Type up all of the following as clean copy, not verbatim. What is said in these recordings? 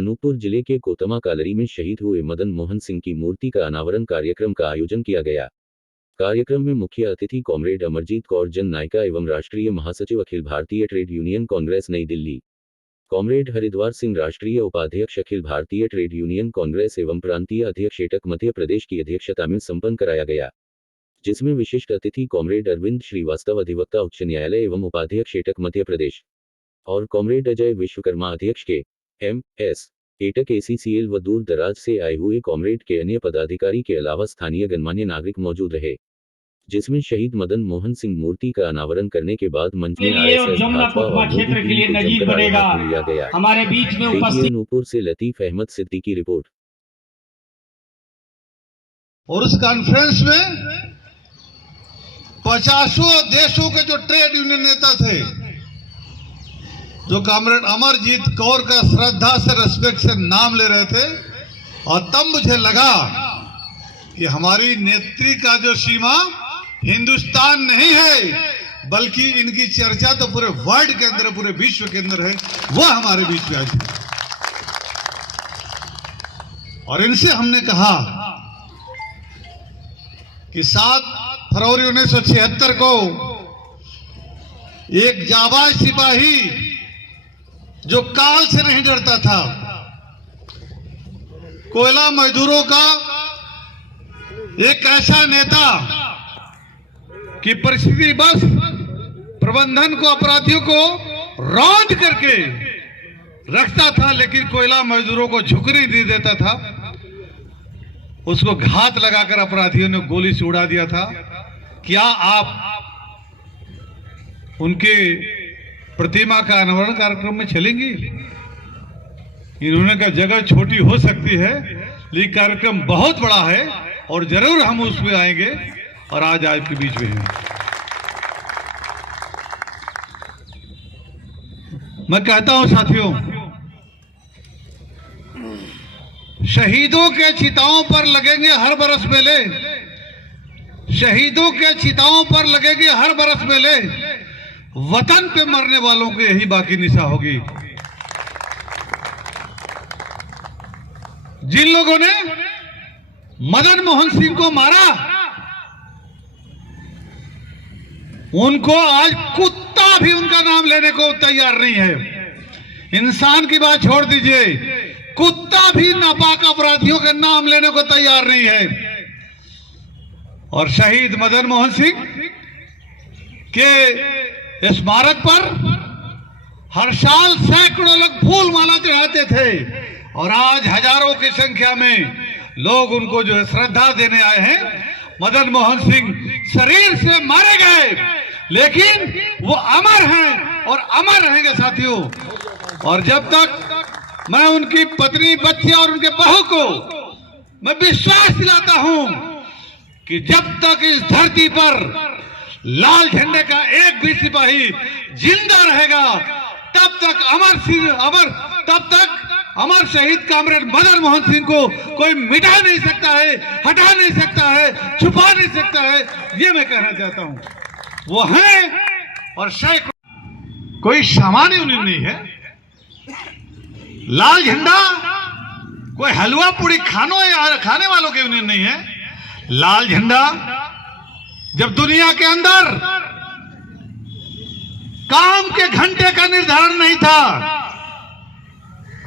अनूपपुर जिले के कोतमा कालरी में शहीद हुए मदन मोहन सिंह की मूर्ति का अनावरण कार्यक्रम का आयोजन किया गया। कार्यक्रम में मुख्य अतिथि कॉमरेड अमरजीत कौर जन नायिका एवं राष्ट्रीय महासचिव अखिल भारतीय ट्रेड यूनियन कांग्रेस नई दिल्ली, कॉमरेड हरिद्वार सिंह राष्ट्रीय उपाध्यक्ष अखिल भारतीय ट्रेड यूनियन कांग्रेस एवं प्रांतीय अध्यक्ष एटक मध्य प्रदेश की अध्यक्षता में संपन्न कराया गया, जिसमें विशिष्ट अतिथि कॉमरेड अरविंद श्रीवास्तव अधिवक्ता उच्च न्यायालय एवं उपाध्यक्ष एटक मध्य प्रदेश और कॉमरेड अजय विश्वकर्मा अध्यक्ष के एम.एस. एटक ACCL व दूर दराज से आए हुए कॉमरेड के अन्य पदाधिकारी के अलावा स्थानीय गणमान्य नागरिक मौजूद रहे, जिसमें शहीद मदन मोहन सिंह मूर्ति का अनावरण करने के बाद मंच में RSS भाजपा और क्षेत्र के लिए नजीर बनेगा। लिया गया। हमारे बीच में उपस्थित अनूपपुर से लतीफ अहमद सिद्दीकी की रिपोर्ट। और उस कॉन्फ्रेंस में 50 देशों के जो ट्रेड यूनियन नेता थे, जो कॉमरेड अमरजीत कौर का श्रद्धा से रेस्पेक्ट से नाम ले रहे थे, और तब मुझे लगा कि हमारी नेत्री का जो सीमा हिंदुस्तान नहीं है, बल्कि इनकी चर्चा तो पूरे वर्ल्ड के अंदर, पूरे विश्व के अंदर है, वो हमारे बीच में आई थी। और इनसे हमने कहा कि 7 फरवरी 1976 को एक जाबाज सिपाही जो काल से नहीं डरता था, कोयला मजदूरों का एक ऐसा नेता कि परिस्थिति बस प्रबंधन को, अपराधियों को रौंद करके रखता था, लेकिन कोयला मजदूरों को झुकने नहीं देता था। उसको घात लगाकर अपराधियों ने गोली से उड़ा दिया था। क्या आप उनके प्रतिमा का अनावरण कार्यक्रम में चलेंगी? इन्होंने कहा जगह छोटी हो सकती है, लेकिन कार्यक्रम बहुत बड़ा है और जरूर हम उसमें आएंगे। और आज आपके बीच में हैं। मैं कहता हूं साथियों, शहीदों के चिताओं पर लगेंगे हर बरस मेले, शहीदों के चिताओं पर लगेंगे हर बरस मेले, वतन पे मरने वालों को यही बाकी निशा होगी। जिन लोगों ने मदन मोहन सिंह को मारा, उनको आज कुत्ता भी उनका नाम लेने को तैयार नहीं है। इंसान की बात छोड़ दीजिए, कुत्ता भी नापाक अपराधियों के नाम लेने को तैयार नहीं है। और शहीद मदन मोहन सिंह के स्मारक पर हर साल सैकड़ों लोग फूल माला चढ़ाते थे, और आज हजारों की संख्या में लोग उनको जो है श्रद्धा देने आए हैं। मदन मोहन सिंह शरीर से मारे गए, लेकिन वो अमर हैं और अमर रहेंगे साथियों। और जब तक मैं उनकी पत्नी, बच्चे और उनके बहू को मैं विश्वास दिलाता हूं कि जब तक इस धरती पर लाल झंडे का एक भी सिपाही जिंदा रहेगा, तब तक अमर शहीद कॉमरेड मदन मोहन सिंह को कोई मिटा नहीं सकता है, हटा नहीं सकता है, छुपा नहीं सकता है। ये मैं कहना चाहता हूं। वो हैं और सैकड़ों, कोई सामान्य यूनियन नहीं है। लाल झंडा कोई हलवा पूरी खाने वालों के यूनियन नहीं है। लाल झंडा जब दुनिया के अंदर काम के घंटे का निर्धारण नहीं था,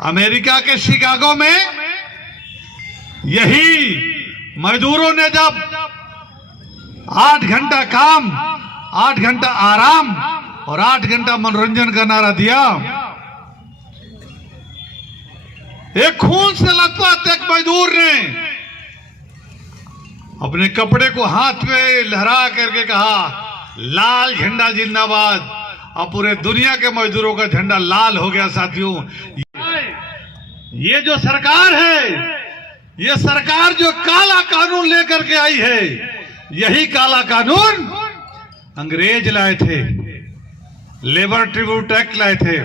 अमेरिका के शिकागो में यही मजदूरों ने जब 8 घंटा काम, 8 घंटा आराम और 8 घंटा मनोरंजन का नारा दिया, एक खून से लथपथ एक मजदूर ने अपने कपड़े को हाथ में लहरा करके कहा, लाल झंडा जिंदाबाद। अब पूरे दुनिया के मजदूरों का झंडा लाल हो गया साथियों। ये जो सरकार है, ये सरकार जो काला कानून लेकर के आई है, यही काला कानून अंग्रेज लाए थे, लेबर ट्रिब्यूट एक्ट लाए थे।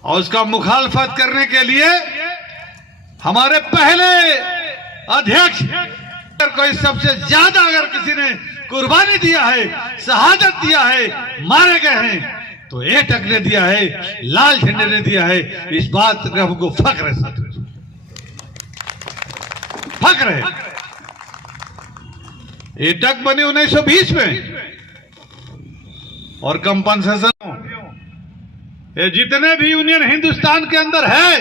और उसका मुखालफत करने के लिए हमारे पहले अध्यक्ष कोई सबसे ज्यादा अगर किसी ने कुर्बानी दिया है, शहादत दिया है, मारे गए हैं, तो एटक ने दिया है, लाल झंडे ने दिया है। इस बात का हमको फख्र है साथियों, फख्र है। एटक बने 1920 में और कंपनसेशन, ये जितने भी यूनियन हिंदुस्तान के अंदर है,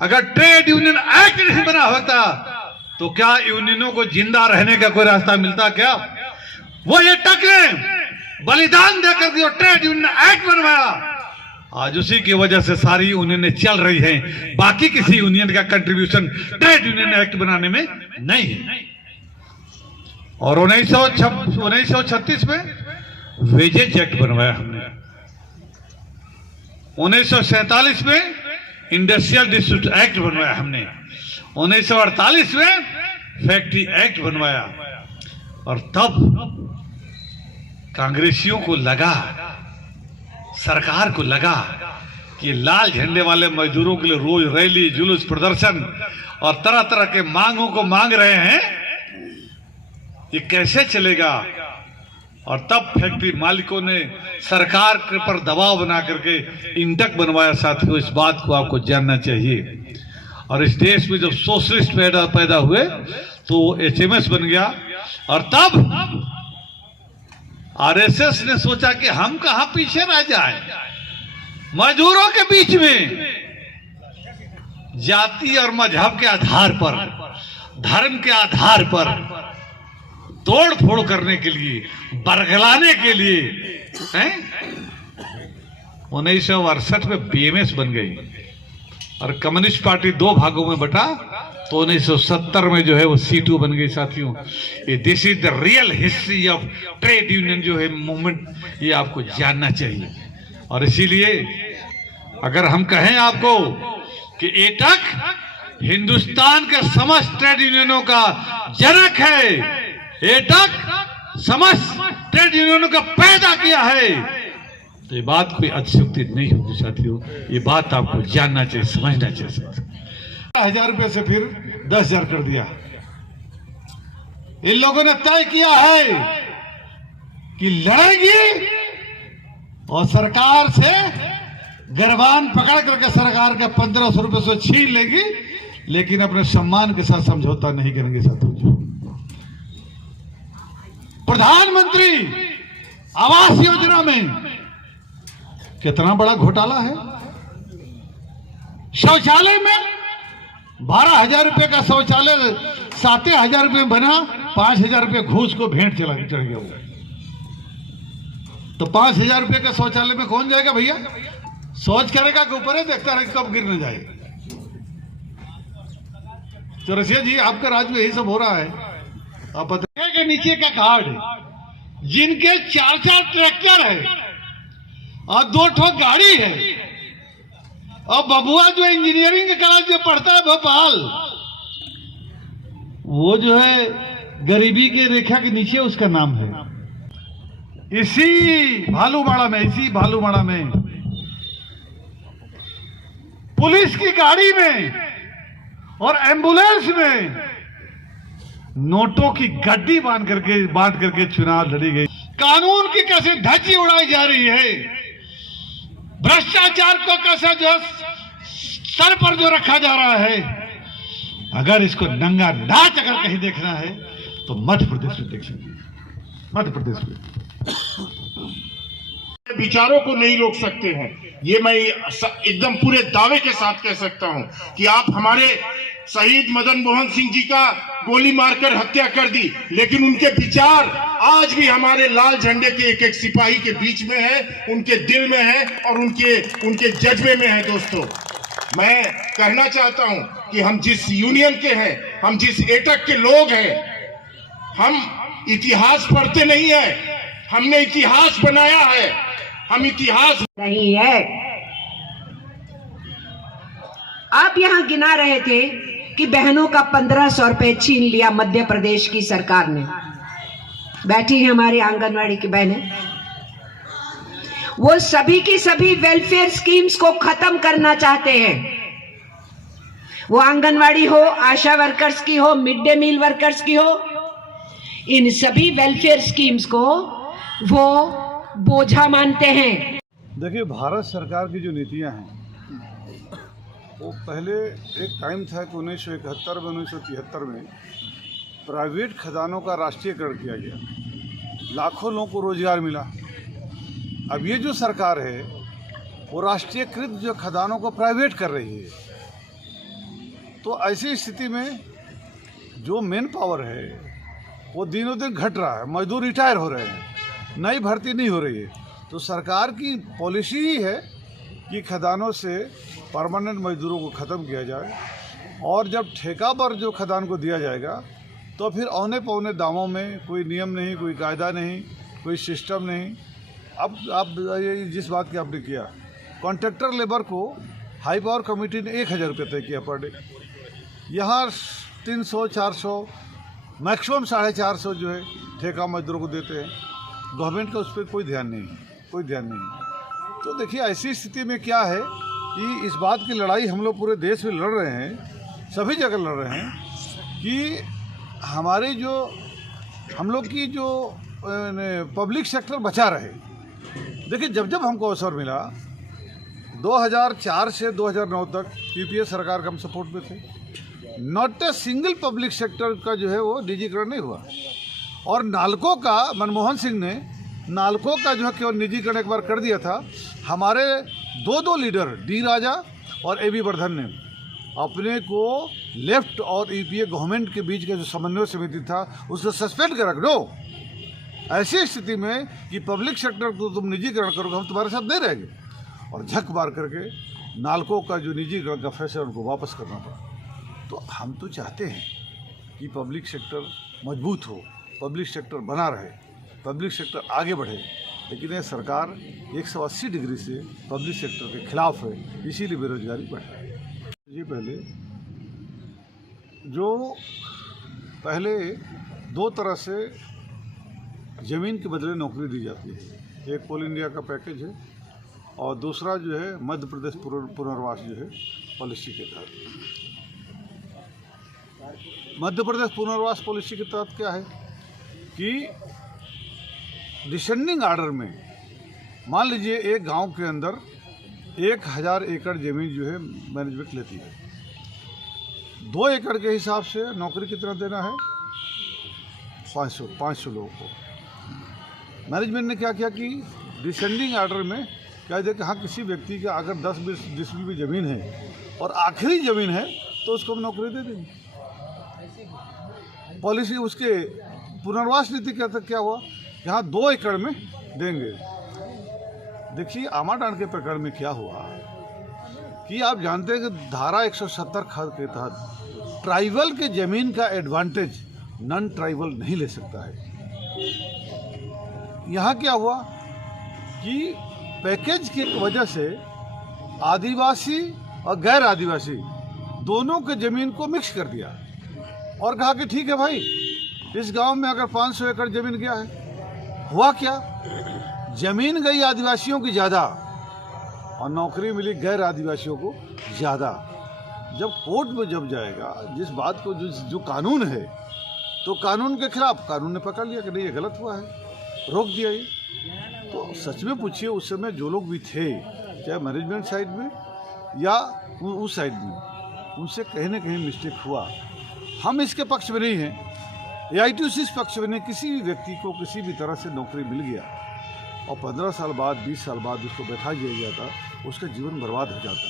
अगर ट्रेड यूनियन एक्ट नहीं बना होता तो क्या यूनियनों को जिंदा रहने का कोई रास्ता मिलता क्या? वो ये टक ने बलिदान देकर जो ट्रेड यूनियन एक्ट बनवाया, आज उसी की वजह से सारी यूनियनें चल रही हैं। बाकी किसी यूनियन का कंट्रीब्यूशन ट्रेड यूनियन एक्ट बनाने में नहीं है। और 1936 में वेजेज एक्ट बनवाया हमने, 1947 में इंडस्ट्रियल डिस्प्यूट एक्ट बनवाया हमने, 1948 में फैक्ट्री एक्ट बनवाया। और तब कांग्रेसियों को लगा, सरकार को लगा कि लाल झंडे वाले मजदूरों के लिए रोज रैली, जुलूस, प्रदर्शन और तरह तरह के मांगों को मांग रहे हैं, ये कैसे चलेगा? और तब फैक्ट्री मालिकों ने सरकार के पर दबाव बना करके इंटक बनवाया। साथियों, इस बात को आपको जानना चाहिए। और इस देश में जब सोशलिस्ट पैदा हुए तो HMS बन गया। और तब RSS ने सोचा कि हम कहां पीछे रह जाए, मजदूरों के बीच में जाति और मजहब के आधार पर, धर्म के आधार पर तोड़ फोड़ करने के लिए, बरगलाने के लिए 1968 में BMS बन गई और कम्युनिस्ट पार्टी दो भागों में बटा तो 1970 में जो है वो C2 बन गई। साथियों, ये this is the real history of trade union जो है मूवमेंट, ये आपको जानना चाहिए। और इसीलिए अगर हम कहें आपको कि एटक हिंदुस्तान के समस्त ट्रेड यूनियनों का जनक है, एटक समस्त ट्रेड यूनियनों का पैदा किया है, तो ये बात कोई अतिशयोक्ति नहीं होगी। साथियों, ये बात आपको जानना चाहिए, समझना चाहिए। 1000 रुपये से फिर 10,000 कर दिया। इन लोगों ने तय किया है कि लड़ेंगी और सरकार से गिरबान पकड़ करके सरकार के 1500 रुपये से छीन लेंगी, लेकिन अपने सम्मान के साथ समझौता नहीं करेंगे। साथियों, प्रधानमंत्री आवास योजना में कितना बड़ा घोटाला है। शौचालय में 12,000 रुपए का शौचालय 7,000 रुपए में बना, 5,000 रुपए घूस को भेंट चढ़ गया वो। तो 5,000 रुपए का शौचालय में कौन जाएगा भैया? सोच करेगा कि ऊपर है, देखता रहे कब गिर न जाए। चौरसिया जी, आपका राज्य में यही सब हो रहा है। आप पता के नीचे का कार्ड, जिनके 4-4 ट्रैक्टर है और 2 ठो गाड़ी है, और बबुआ जो इंजीनियरिंग के कॉलेज में पढ़ता है भोपाल, वो जो है गरीबी के रेखा के नीचे उसका नाम है। इसी भालूमाड़ा में पुलिस की गाड़ी में और एम्बुलेंस में नोटों की गड्डी बांध करके चुनाव लड़ी गई। कानून की कैसे धज्जी उड़ाई जा रही है, भ्रष्टाचार को कैसे जो सर पर जो रखा जा रहा है। अगर इसको नंगा नाच अगर कहीं देखना है तो मध्य प्रदेश में देख सकते हैं। मध्य प्रदेश में विचारों को नहीं रोक सकते हैं, ये मैं एकदम पूरे दावे के साथ कह सकता हूं कि आप हमारे शहीद मदन मोहन सिंह जी का गोली मारकर हत्या कर दी, लेकिन उनके विचार आज भी हमारे लाल झंडे के एक एक सिपाही के बीच में है, उनके दिल में है और उनके जज्बे में है। दोस्तों, मैं कहना चाहता हूं कि हम जिस यूनियन के हैं, हम जिस एटक के लोग हैं, हम इतिहास पढ़ते नहीं है, हमने इतिहास बनाया है। हम इतिहास नहीं है। आप यहाँ गिना रहे थे कि बहनों का 1500 रुपए छीन लिया मध्य प्रदेश की सरकार ने। बैठी है हमारी आंगनवाड़ी की बहनें, वो सभी की सभी वेलफेयर स्कीम्स को खत्म करना चाहते हैं। वो आंगनवाड़ी हो, आशा वर्कर्स की हो, मिड डे मील वर्कर्स की हो, इन सभी वेलफेयर स्कीम्स को वो बोझा मानते हैं। देखिए, भारत सरकार की जो नीतियां हैं वो पहले एक टाइम था कि 1971 में 1973 में प्राइवेट खदानों का राष्ट्रीयकरण किया गया, लाखों लोगों को रोजगार मिला। अब ये जो सरकार है वो राष्ट्रीयकृत जो खदानों को प्राइवेट कर रही है। तो ऐसी स्थिति में जो मेन पावर है वो दिनों दिन घट रहा है, मजदूर रिटायर हो रहे हैं, नई भर्ती नहीं हो रही है। तो सरकार की पॉलिसी ही है कि खदानों से परमानेंट मजदूरों को ख़त्म किया जाए, और जब ठेका पर जो खदान को दिया जाएगा तो फिर औने पौने दामों में, कोई नियम नहीं, कोई कायदा नहीं, कोई सिस्टम नहीं। अब ये जिस बात की आपने किया, कॉन्ट्रैक्टर लेबर को हाई पावर कमेटी ने 1000 रुपये तय किया पर डे। यहाँ 300, 400, मैक्सिमम 450 जो है ठेका मजदूरों को देते हैं। गवर्नमेंट का उस पर कोई ध्यान नहीं, कोई ध्यान नहीं। तो देखिए, ऐसी स्थिति में क्या है कि इस बात की लड़ाई हम लोग पूरे देश में लड़ रहे हैं, सभी जगह लड़ रहे हैं कि हमारे जो हम लोग की जो पब्लिक सेक्टर बचा रहे। देखिए, जब जब हमको अवसर मिला 2004 से 2009 तक यूपीए सरकार का हम सपोर्ट में थे, not a single public sector का जो है वो निजीकरण नहीं हुआ। और नालको का मनमोहन सिंह ने नालको का जो है केवल निजीकरण एक बार कर दिया था। हमारे दो लीडर डी राजा और एबी वर्धन ने अपने को लेफ्ट और यूपीए गवर्नमेंट के बीच का जो समन्वय समिति था उसको सस्पेंड कर रख दो। ऐसी स्थिति में कि पब्लिक सेक्टर को तुम निजीकरण करोगे, हम तुम्हारे साथ नहीं रहेंगे, और झक मार करके नालको का जो निजीकरण का फैसला उनको वापस करना पड़ा। तो हम तो चाहते हैं कि पब्लिक सेक्टर मजबूत हो, पब्लिक सेक्टर बना रहे, पब्लिक सेक्टर आगे बढ़े, लेकिन ये सरकार 180 डिग्री से पब्लिक सेक्टर के खिलाफ है, इसीलिए बेरोजगारी बढ़ रही है। ये पहले 2 तरह से ज़मीन के बदले नौकरी दी जाती है। एक कोल इंडिया का पैकेज है और दूसरा जो है मध्य प्रदेश पुनर्वास जो है पॉलिसी के तहत। मध्य प्रदेश पुनर्वास पॉलिसी के तहत क्या है कि डिसेंडिंग आर्डर में मान लीजिए एक गांव के अंदर 1000 एकड़ ज़मीन जो है मैनेजमेंट लेती है। 2 एकड़ के हिसाब से नौकरी कितना देना है? 500 लोगों को। मैनेजमेंट ने क्या किया कि डिसेंडिंग आर्डर में कह दिया कि हाँ, किसी व्यक्ति का अगर 10-20 डिसमिल भी ज़मीन है और आखिरी ज़मीन है तो उसको हम नौकरी दे देंगे। पॉलिसी उसके पुनर्वास नीति क्या हुआ, यहाँ 2 एकड़ में देंगे। देखिए, आमाडांड के प्रकरण में क्या हुआ कि आप जानते हैं कि धारा 170 के तहत ट्राइबल के ज़मीन का एडवांटेज नॉन ट्राइबल नहीं ले सकता है। यहाँ क्या हुआ कि पैकेज की वजह से आदिवासी और गैर आदिवासी दोनों के ज़मीन को मिक्स कर दिया और कहा कि ठीक है भाई, इस गांव में अगर 500 एकड़ ज़मीन गया है, हुआ क्या, ज़मीन गई आदिवासियों की ज़्यादा और नौकरी मिली गैर आदिवासियों को ज़्यादा। जब कोर्ट में जब जाएगा जिस बात को जो कानून है, तो कानून के खिलाफ कानून ने पकड़ लिया कि नहीं, ये गलत हुआ है, रोक दिया ये। तो सच में पूछिए, उस समय जो लोग भी थे, चाहे मैनेजमेंट साइड में या उस साइड में, उनसे कहीं ना कहीं मिस्टेक हुआ। हम इसके पक्ष में नहीं हैं, AITUC इस पक्ष में नहीं। किसी भी व्यक्ति को किसी भी तरह से नौकरी मिल गया और 15 साल बाद 20 साल बाद उसको बैठा दिया जाता, उसका जीवन बर्बाद हो जाता,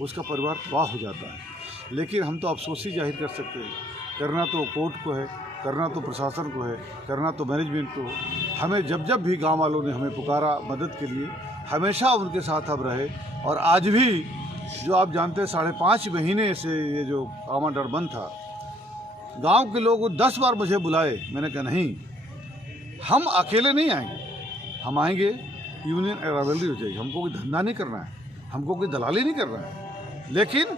उसका परिवार तबाह हो जाता है। लेकिन हम तो अफसोस ही जाहिर कर सकते हैं, करना तो कोर्ट को है, करना तो प्रशासन को है, करना तो मैनेजमेंट को। हमें जब भी गांव वालों ने हमें पुकारा मदद के लिए, हमेशा उनके साथ हम रहे। और आज भी जो आप जानते हैं 5.5 महीने से ये जो आमाडांड बंद था, गांव के लोग 10 बार मुझे बुलाए, मैंने कहा नहीं, हम अकेले नहीं आएंगे, हम आएंगे, यूनियन राइवलरी हो जाएगी, हमको कोई धंधा नहीं करना है, हमको कोई दलाली नहीं करना है। लेकिन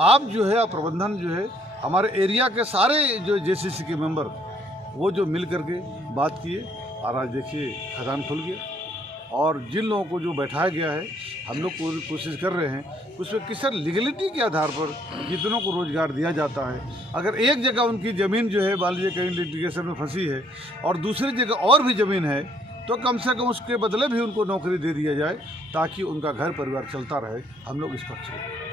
आप जो है प्रबंधन जो है, हमारे एरिया के सारे जो JCC के मेंबर वो जो मिल करके बात किए और आज देखिए खदान खुल गया। और जिन लोगों को जो बैठाया गया है, हम लोग कोशिश कर रहे हैं उसमें किस लीगलिटी के आधार पर कितनों को रोज़गार दिया जाता है। अगर एक जगह उनकी ज़मीन जो है मान लीजिए कहीं लिटिगेशन में फंसी है और दूसरी जगह और भी ज़मीन है, तो कम से कम उसके बदले भी उनको नौकरी दे दिया जाए ताकि उनका घर परिवार चलता रहे। हम लोग इस पक्ष में।